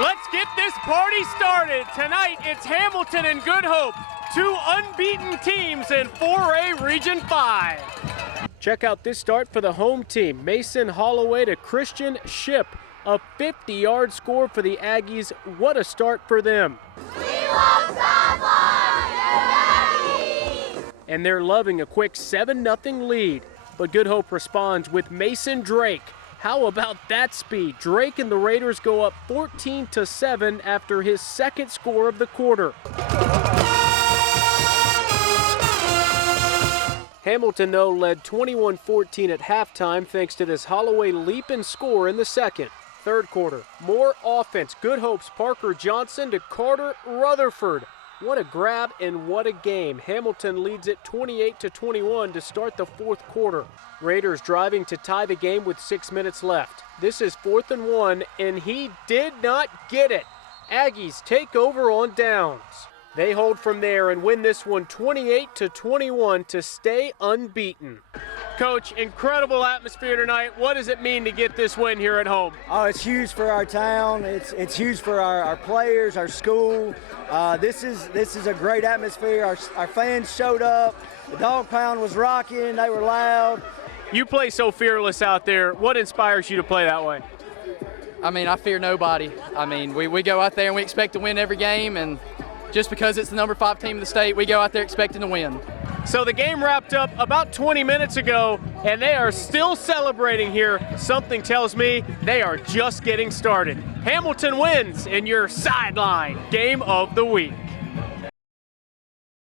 Let's get this party started. Tonight, it's Hamilton and Good Hope, two unbeaten teams in 4A Region 5. Check out this start for the home team. Mason Holloway to Christian Ship. A 50-yard score for the Aggies. What a start for them. We love Sideline! And they're loving a quick 7-0 lead. But Good Hope responds with Mason Drake. How about that speed? Drake and the Raiders go up 14-7 after his second score of the quarter. Hamilton, though, led 21-14 at halftime thanks to this Holloway leap and score in the second. Third quarter, more offense. Good Hope's Parker Johnson to Carter Rutherford. What a grab and what a game. Hamilton leads it 28-21 to start the fourth quarter. Raiders driving to tie the game with 6 minutes left. This is 4th and 1, and he did not get it. Aggies take over on downs. They hold from there and win this one 28-21 to stay unbeaten. Coach, incredible atmosphere tonight. What does it mean to get this win here at home? Oh, it's huge for our town. It's huge for our players, our school. This is a great atmosphere. Our fans showed up. The dog pound was rocking. They were loud. You play so fearless out there. What inspires you to play that way? I mean, I fear nobody. I mean, we go out there and we expect to win every game, and just because it's the number 5 team in the state, we go out there expecting to win. So the game wrapped up about 20 minutes ago, and they are still celebrating here. Something tells me they are just getting started. Hamilton wins in your Sideline Game of the Week.